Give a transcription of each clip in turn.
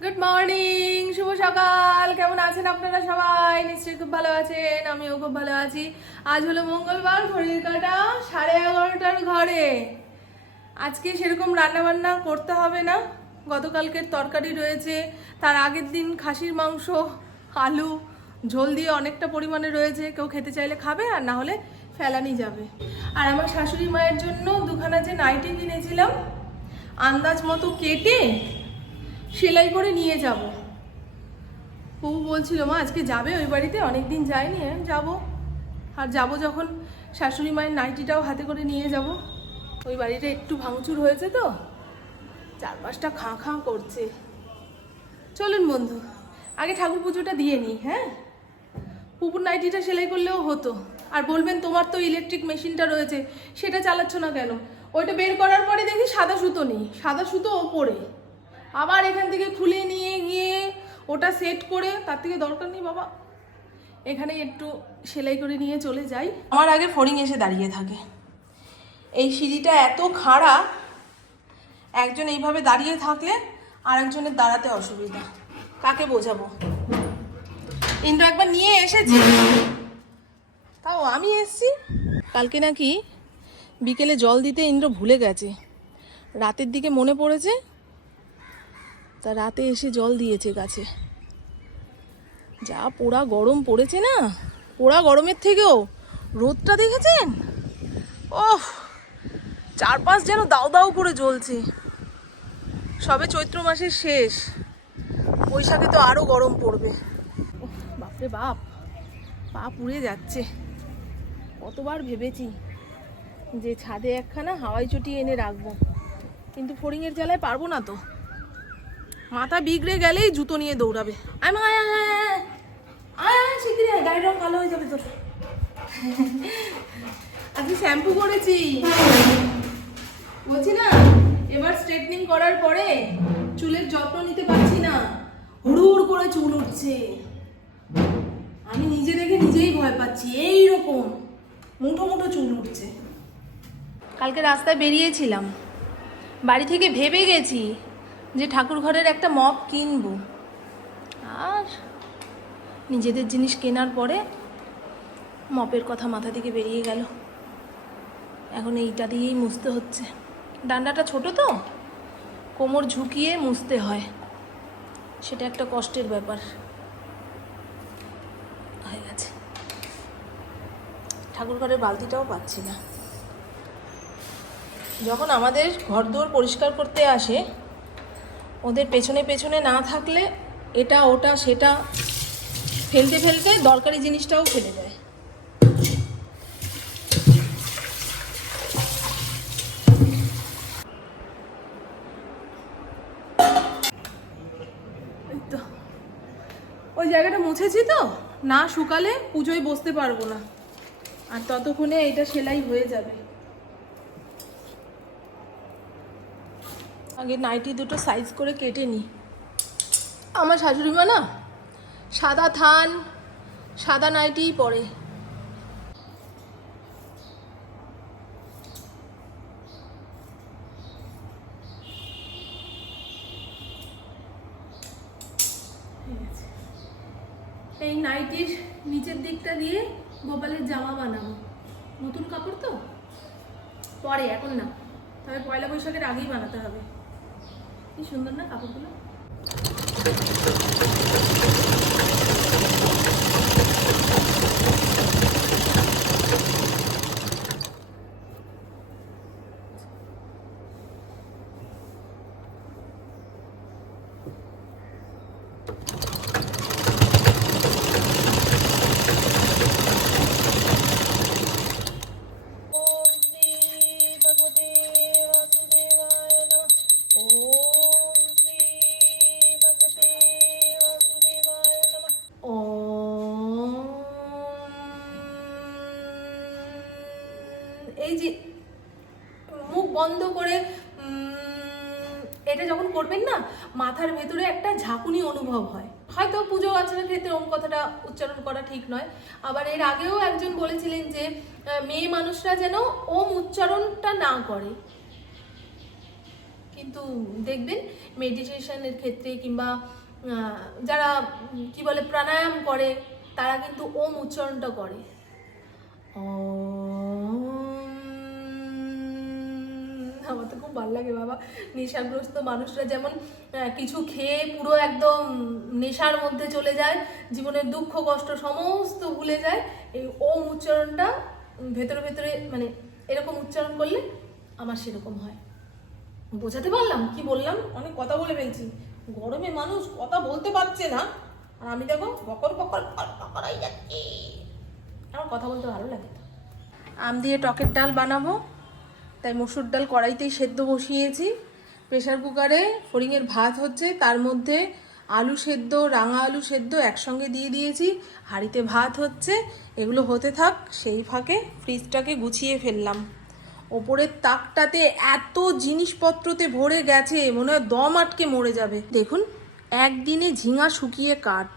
Good morning শুভ সকাল। কেমন আছেন আপনারা সবাই? নিশ্চয়ই খুব ভালো আছেন, আমিও খুব ভালো আছি। আজ হলো মঙ্গলবার, ঘড়ির কাটা সাড়ে এগারোটার ঘরে। আজকে সেরকম রান্না বান্না করতে হবে না। গতকালকের তরকারি রয়েছে, তার আগের দিন খাসির মাংস, আলু, ঝোল দিয়ে অনেকটা পরিমাণে রয়েছে। কেউ খেতে চাইলে খাবে, আর না হলে ফেলানি যাবে। আর আমার শাশুড়ি মায়ের জন্য দুখানা যে নাইটি কিনেছিলাম, আন্দাজ মতো কেটে সেলাই করে নিয়ে যাব। বউ বলছিল, মা, আজকে যাবে? ওই বাড়িতে অনেকদিন যায়নি হ্যাঁ যাব। আর যাব যখন শাশুড়ি মায়ের নাইটিটাও হাতে করে নিয়ে যাব। ওই বাড়িটা একটু ভাঙচুর হয়েছে তো, চারপাশটা খাঁ খাঁ করছে। চলুন বন্ধু, আগে ঠাকুর পুজোটা দিয়ে নিই হ্যাঁ? পুপুর নাইটিটা সেলাই করলেও হতো। আর বলবেন, তোমার তো ইলেকট্রিক মেশিনটা রয়েছে, সেটা চালাচ্ছ না কেন? ওইটা বের করার পরে দেখি সাদা সুতো নেই, সাদা সুতো ওপরে। আবার এখান থেকে খুলে নিয়ে গিয়ে ওটা সেট করে, তার থেকে দরকার নেই বাবা। এখানে একটু সেলাই করে নিয়ে চলে যাই। আমার আগে ফড়িং এসে দাঁড়িয়ে থাকে। এই সিঁড়িটা এত খাড়া, একজন এইভাবে দাঁড়িয়ে থাকলে আর একজনের দাঁড়াতে অসুবিধা। কাকে বোঝাবো? ইন্দ্র একবার নিয়ে এসেছে। তাও আমি এসছি। কালকে নাকি বিকেলে জল দিতে ইন্দ্র ভুলে গেছে। রাতের দিকে মনে পড়েছে তা রাতে এসে জল দিয়েছে গাছে। যা পোড়া গরম পড়েছে না? পোড়া গরমের থেকেও। রোদটা দেখেছেন? ওহ, চারপাশ যেন দাও দাও করে জ্বলছে। সবে চৈত্র মাসের শেষ। বৈশাখে তো আরও গরম পড়বে। বাপরে বাপ, পা পুড়ে যাচ্ছে। কতবার ভেবেছি যে ছাদে একখানা হাওয়াই চটি এনে রাখব। কিন্তু ফড়িংয়ের জ্বালায় পারব না তো। মাথা বিগড়ে গেলেই জুতো নিয়ে দৌড়াবে। আয় মা আয় আয়, আয়, শিগগিরি আয় গায়ের রং ভালো হয়ে যাবে তোর। আজকে শ্যাম্পু করেছি। বলছি না এবার স্ট্রেটনিং করার পরে চুলের যত্ন নিতে পারছি না। হুড়ুর করে চুল উঠছে। আমি নিজে দেখে নিজেই ভয় পাচ্ছি এই রকম মুঠো মুঠো চুল উঠছে। কালকে রাস্তায় বেরিয়েছিলাম। বাড়ি থেকে ভেবে গেছি যে ঠাকুর ঘরের একটা মপ কিনবো। আর নিজেদের জিনিস কেনার পরে মপের কথা মাথা থেকে বেরিয়ে গেল। এখন এইটা দিয়েই মুছতে হচ্ছে। ডান্ডাটা ছোট তো, কোমর ঝুঁকিয়ে মুছতে হয়। সেটা একটা কষ্টের ব্যাপার। হয়ে গেছে। ঠাকুর ঘরের বালতিটাও পাচ্ছি না। যখন আমাদের ঘরদোর পরিষ্কার করতে আসে ওদের পেছনে পেছনে না থাকলে এটা, ওটা, সেটা ফেলতে ফেলতে দরকারি জিনিসটাও ফেলে তো। ওই জায়গাটা মুছেছি তো, না শুকালে পুজোয় বসতে পারব না। আর ততক্ষণে এটা সেলাই হয়ে যাবে। আগে নাইটি দুটো সাইজ করে কেটে নিই আমার শাশুড়ি মা না সাদা থান, সাদা নাইটিই পরে। এই নাইটির নিচের দিকটা দিয়ে গোপালের জামা বানাবো। নতুন কাপড় তো? পরে, এখন না। তবে পয়লা বৈশাখের আগেই বানাতে হবে। কি সুন্দর না কাপড়গুলো? এই যে মুখ বন্ধ করে এটা যখন করবেন না, মাথার ভেতরে একটা ঝাঁকুনি অনুভব হয়। হয়তো পুজো আচারের ক্ষেত্রে ওম কথাটা উচ্চারণ করা ঠিক নয়। আবার এর আগেও একজন বলেছিলেন যে মেয়ে মানুষরা যেন ওম উচ্চারণটা না করে। কিন্তু দেখবেন মেডিটেশনের ক্ষেত্রে কিংবা যারা, কি বলে, প্রাণায়াম করে, তারা কিন্তু ওম উচ্চারণটা করে। ওম। ভালো লাগে বাবা। নেশাগ্রস্ত মানুষরা যেমন কিছু খেয়ে পুরো একদম নেশার মধ্যে চলে যায়, জীবনের দুঃখ, কষ্ট সমস্ত ভুলে যায়, এই ওম উচ্চারণটা ভেতরে ভেতরে মানে এরকম উচ্চারণ করলে আমার সেরকম হয়। বোঝাতে পারলাম? কি বললাম? অনেক কথা বলে ফেলছি। গরমে মানুষ কথা বলতে পারছে না। আর আমি দেখো বকর বকর যাচ্ছি। আমার কথা বলতে ভালো লাগে আম দিয়ে টকের ডাল বানাবো। তাই মসুর ডাল কড়াইতেই সেদ্ধ বসিয়েছি। প্রেসার কুকারে ফড়িংয়ের ভাত হচ্ছে, তার মধ্যে আলু সেদ্ধ, রাঙা আলু সেদ্ধ একসঙ্গে দিয়ে দিয়েছি। হাঁড়িতে ভাত হচ্ছে, এগুলো হতে থাক, সেই ফাঁকে ফ্রিজটাকে গুছিয়ে ফেললাম। ওপরের তাকটাতে এত জিনিসপত্রতে ভরে গেছে, মনে হয় দম আটকে মরে যাবে। দেখুন, একদিনে ঝিঙা শুকিয়ে কাঠ।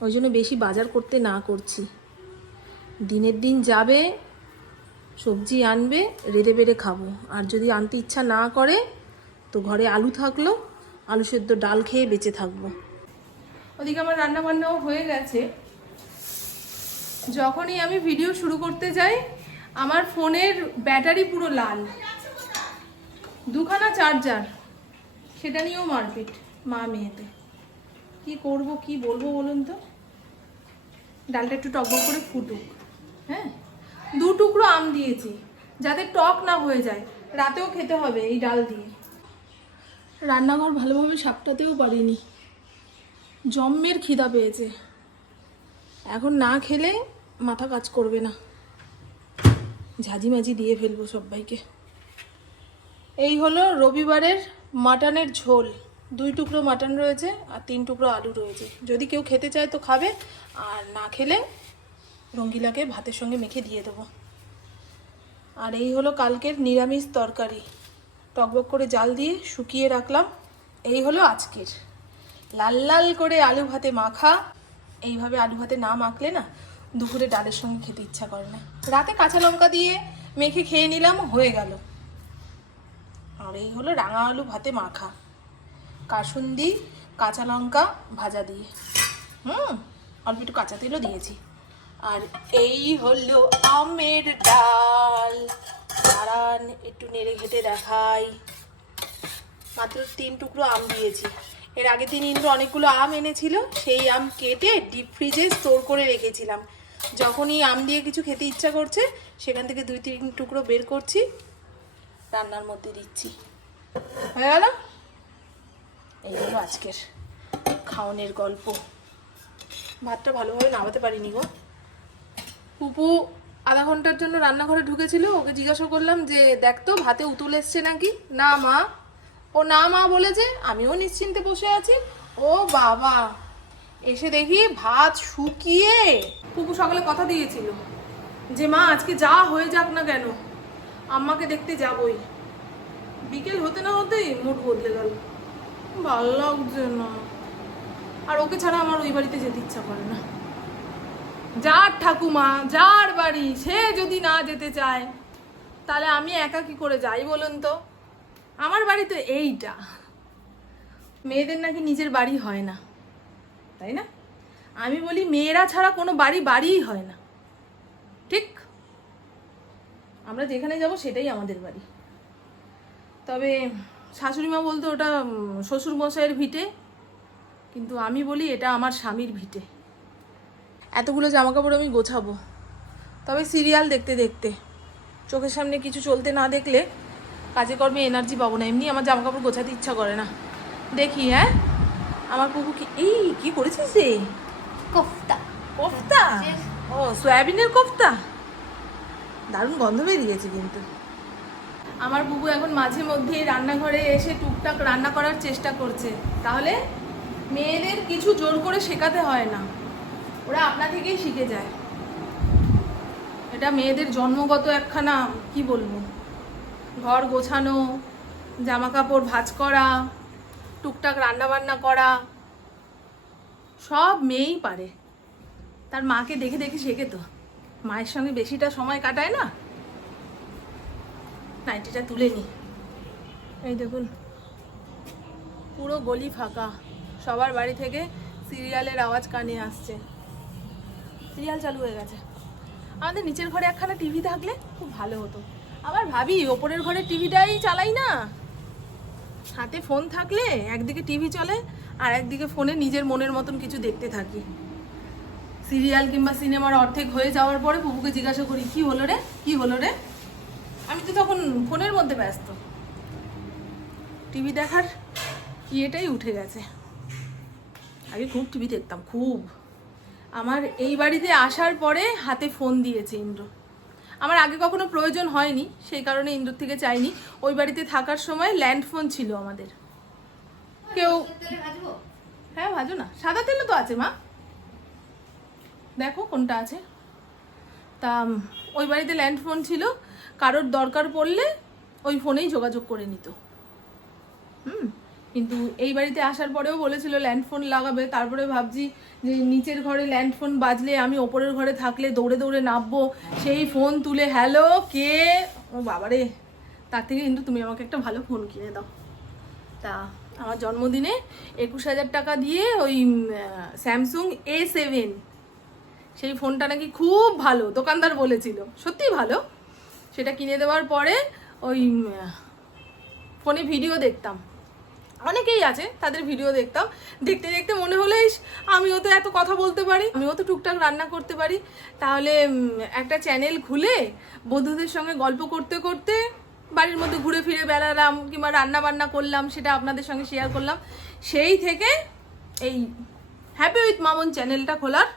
ওই জন্য বেশি বাজার করতে না করছি। দিনের দিন যাবে সবজি আনবে রেড়ে বেড়ে খাব। আর যদি আনতে ইচ্ছা না করে, তো ঘরে আলু থাকল, আলু সেদ্ধ ডাল খেয়ে বেঁচে থাকব। ওদিকে আমার রান্না বান্নাও হয়ে গেছে। যখনই আমি ভিডিও শুরু করতে যাই, আমার ফোনের ব্যাটারি পুরো লাল। দুখানা চার্জার। সেটা নিয়েও মারপিট, মা মেয়েতে। কি করব, কি বলব বলুন তো? ডালটা একটু টকবক করে ফুটুক হ্যাঁ? দু টুকরো আম দিয়েছি, যাতে টক না হয়ে যায়। রাতেও খেতে হবে এই ডাল দিয়ে। রান্নাঘর ভালোভাবে সাপটাতেও পারিনি। জম্মের খিদা পেয়েছে। এখন না খেলে মাথা কাজ করবে না। ঝাঁঝি মাঝি দিয়ে ফেলব সবাইকে। এই হলো রবিবারের মাটনের ঝোল। দুই টুকরো মাটন রয়েছে আর তিন টুকরো আলু রয়েছে। যদি কেউ খেতে চায় তো খাবে, আর না খেলে রঙ্গিলাকে ভাতের সঙ্গে মেখে দিয়ে দেবো। আর এই হলো কালকের নিরামিষ তরকারি। টকবক করে জাল দিয়ে শুকিয়ে রাখলাম। এই হলো আজকের। লাল লাল করে আলু ভাতে মাখা। এইভাবে আলু ভাতে না মাখলে না দুপুরে ডালের সঙ্গে খেতে ইচ্ছা করে না। রাতে কাঁচা লঙ্কা দিয়ে মেখে খেয়ে নিলাম, হয়ে গেল। আর এই হলো রাঙা আলু ভাতে মাখা। কাসুন্দি, কাঁচা লঙ্কা ভাজা দিয়ে। হুম, অল্প একটু কাঁচা তেলও দিয়েছি। আর এই হলো আমের ডাল। দাঁড়ান, একটু নেড়ে ঘেটে দেখাই। মাত্র তিন টুকরো আম দিয়েছি। এর আগের দিন ইন্দ্র অনেকগুলো আম এনেছিল, সেই আম কেটে ডিপ ফ্রিজে স্টোর করে রেখেছিলাম। যখনই আম দিয়ে কিছু খেতে ইচ্ছা করছে, সেখান থেকে দুই তিন টুকরো বের করছি, রান্নার মধ্যে দিচ্ছি। হয়ে গেল? এই হলো আজকের খাওয়ানোর গল্প। ভাতটা ভালোভাবে নামাতে পারিনি গো। পুপু আধা ঘণ্টার জন্য রান্নাঘরে ঢুকেছিল, ওকে জিজ্ঞাসা করলাম যে, দেখ তো, ভাতে উতুল এসছে নাকি? না, মা। ও না, মা বলেছে আমিও নিশ্চিন্তে বসে আছি। ও বাবা! এসে দেখি ভাত শুকিয়ে পুপু সকালে কথা দিয়েছিল যে, মা, আজকে যা হয়ে যাক না কেন, আম্মাকে দেখতে যাবই। বিকেল হতে না হতেই মুড বদলে গেল। ভালো লাগছে না। আর ওকে ছাড়া আমার ওই বাড়িতে যেতে ইচ্ছা করে না। যার ঠাকুমা, যার বাড়ি, সে যদি না যেতে চায়, তাহলে আমি একা কি করে যাই বলুন তো? আমার বাড়ি তো এইটা। মেয়েদের নাকি নিজের বাড়ি হয় না, তাই না? আমি বলি মেয়েরা ছাড়া কোনো বাড়ি বাড়িই হয় না। ঠিক? আমরা যেখানে যাব সেটাই আমাদের বাড়ি। তবে শাশুড়ি মা বলতো ওটা শ্বশুর মশাইয়ের ভিটে, কিন্তু আমি বলি এটা আমার স্বামীর ভিটে। এতগুলো জামা কাপড় আমি গোছাবো। তবে সিরিয়াল দেখতে দেখতে। চোখের সামনে কিছু চলতে না দেখলে কাজে কর্মে এনার্জি পাবো না। এমনি আমার জামা কাপড় গোছাতে ইচ্ছা করে না। দেখি হ্যাঁ? আমার পুকু কি এই কি করেছিস রে? কোফতা। কোফতা? ও সয়াবিনের কোফতা? দারুণ গন্ধ বেরিয়েছে কিন্তু। আমার বুবু এখন মাঝে মধ্যে রান্নাঘরে এসে টুকটাক রান্না করার চেষ্টা করছে। তাহলে মেয়েদের কিছু জোর করে শেখাতে হয় না। ওরা আপনা থেকেই শিখে যায়। এটা মেয়েদের জন্মগত একখানা, কি বলব? ঘর গোছানো জামা কাপড় ভাঁজ করা, টুকটাক রান্না বান্না করা, সব মেয়েই পারে। তার মাকে দেখে দেখে শেখে তো। মায়ের সঙ্গে বেশিটা সময় কাটায় না? নাইটিটা তুলে নি। এই দেখুন, পুরো গলি ফাঁকা। সবার বাড়ি থেকে সিরিয়ালের আওয়াজ কানে আসছে। সিরিয়াল চালু হয়ে গেছে। আমাদের নিচের ঘরে একখানা টিভি থাকলে খুব ভালো হতো। আবার ভাবি, ওপরের ঘরে টিভিটাই চালাই না। হাতে ফোন থাকলে একদিকে টিভি চলে আর একদিকে ফোনে নিজের মনের মতন কিছু দেখতে থাকি। সিরিয়াল কিংবা সিনেমার অর্ধেক হয়ে যাওয়ার পরে বুবুকে জিজ্ঞাসা করি, কি হলো রে? কি হলো রে? আমি তো তখন ফোনের মধ্যে ব্যস্ত। টিভি দেখার ইয়েটাই উঠে গেছে। আগে খুব টিভি দেখতাম, খুব। আমার এই বাড়িতে আসার পরে হাতে ফোন দিয়েছে ইন্দ্র। আমার আগে কখনো প্রয়োজন হয়নি, সেই কারণে ইন্দ্র থেকে চাইনি। ওই বাড়িতে থাকার সময় ল্যান্ড ফোন ছিল আমাদের। কেউ হ্যাঁ ভাজো না। সাদা তেলও তো আছে, মা। দেখো কোনটা আছে। তা ওই বাড়িতে ল্যান্ড ফোন ছিল। কারোর দরকার পড়লে ওই ফোনেই যোগাযোগ করে নিত। হুম। কিন্তু এই বাড়িতে আসার পরেও বলেছিল ল্যান্ড ফোন লাগাবে। তারপরে ভাবছি যে নিচের ঘরে ল্যান্ড ফোন বাজলে আমি ওপরের ঘরে থাকলে দৌড়ে দৌড়ে নামবো। সেই ফোন তুলে, হ্যালো, কে? ও বাবারে, তার থেকে কিন্তু তুমি আমাকে একটা ভালো ফোন কিনে দাও। তা আমার জন্মদিনে একুশ হাজার টাকা দিয়ে ওই স্যামসুং এ সেভেন। সেই ফোনটা নাকি খুব ভালো, দোকানদার বলেছিল। সত্যি ভালো। সেটা কিনে দেওয়ার পরে ওই ফোনে ভিডিও দেখতাম। অনেকেই আছে তাদের ভিডিও দেখতাম। দেখতে দেখতে মনে হলো ইস, আমিও তো এত কথা বলতে পারি আমিও তো টুকটাক রান্না করতে পারি। তাহলে একটা চ্যানেল খুলে বন্ধুদের সঙ্গে গল্প করতে করতে বাড়ির মধ্যে ঘুরে ফিরে বেড়ালাম কিংবা রান্না বান্না করলাম সেটা আপনাদের সঙ্গে শেয়ার করলাম। সেই থেকে এই হ্যাপি উইথ মামন চ্যানেলটা খোলার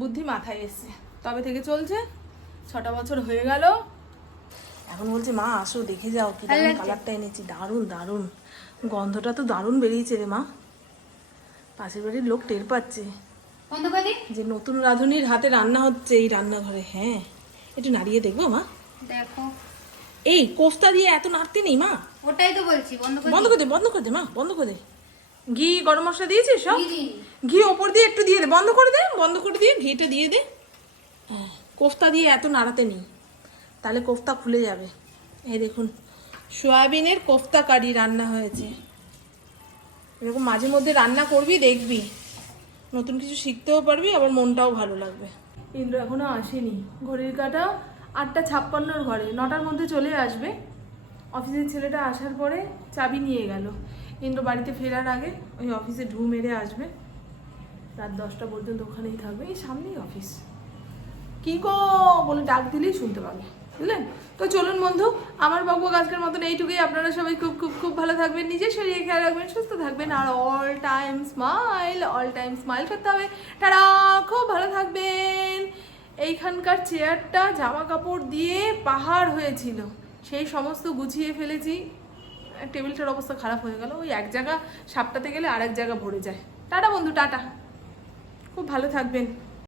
বুদ্ধি মাথায় এসছে। তবে থেকে চলছে ছটা বছর হয়ে গেল। এখন বলছে মা আসো দেখে যাও কি কালারটা এনেছি দারুণ দারুণ। গন্ধটা তো দারুণ বেরিয়েছে রে মা। পাশের বাড়ির লোক টের পাচ্ছে যে নতুন রাঁধুনির হাতে রান্না হচ্ছে এই রান্নাঘরে হ্যাঁ। একটু নাড়িয়ে দেখব মা। দেখো। এই কোফতা দিয়ে এত নাড়তে নেই মা। ওটাই তো বলছি বন্ধ করে বন্ধ করে দে বন্ধ করে দে মা বন্ধ করে দে। ঘি গরম মশলা দিয়েছিস সব। ঘি ওপর দিয়ে একটু দিয়ে দে বন্ধ করে দে বন্ধ করে দিয়ে ঘিটা দিয়ে দে। হ্যাঁ কোফতা দিয়ে এত নাড়াতে নেই। তাহলে কোফতা খুলে যাবে। এই দেখুন সয়াবিনের কোফতা কারি রান্না হয়েছে। এরকম মাঝে মধ্যে রান্না করবি, দেখবি। নতুন কিছু শিখতেও পারবি, আবার মনটাও ভালো লাগবে। ইন্দ্র এখনও আসেনি। ঘড়ির কাটা আটটা ছাপ্পান্নর ঘরে। নটার মধ্যে চলে আসবে। অফিসের ছেলেটা আসার পরে চাবি নিয়ে গেল। ইন্দ্র বাড়িতে ফেরার আগে ওই অফিসে ঢু মেরে আসবে। রাত দশটা পর্যন্ত ওখানেই থাকবে। এই সামনেই অফিস। কি গো? বলে ডাক দিলেই শুনতে পাবে। বুঝলেন? তো চলুন বন্ধু, আমার বাবু আজকের মতন এইটুকুই। আপনারা সবাই খুব খুব খুব ভালো থাকবেন নিজের শরীরে খেয়াল রাখবেন, সুস্থ থাকবেন, আর all time smile all time smile করতে হবে। তারা খুব ভালো থাকবেন। এইখানকার চেয়ারটা জামা কাপড় দিয়ে পাহাড় হয়েছিল। সেই সমস্ত গুছিয়ে ফেলেছি। টেবিলটার অবস্থা খারাপ হয়ে গেল। ওই এক জায়গা সাপটাতে গেলে আর এক জায়গা ভরে যায়। টাটা বন্ধু, টাটা। খুব ভালো থাকবেন।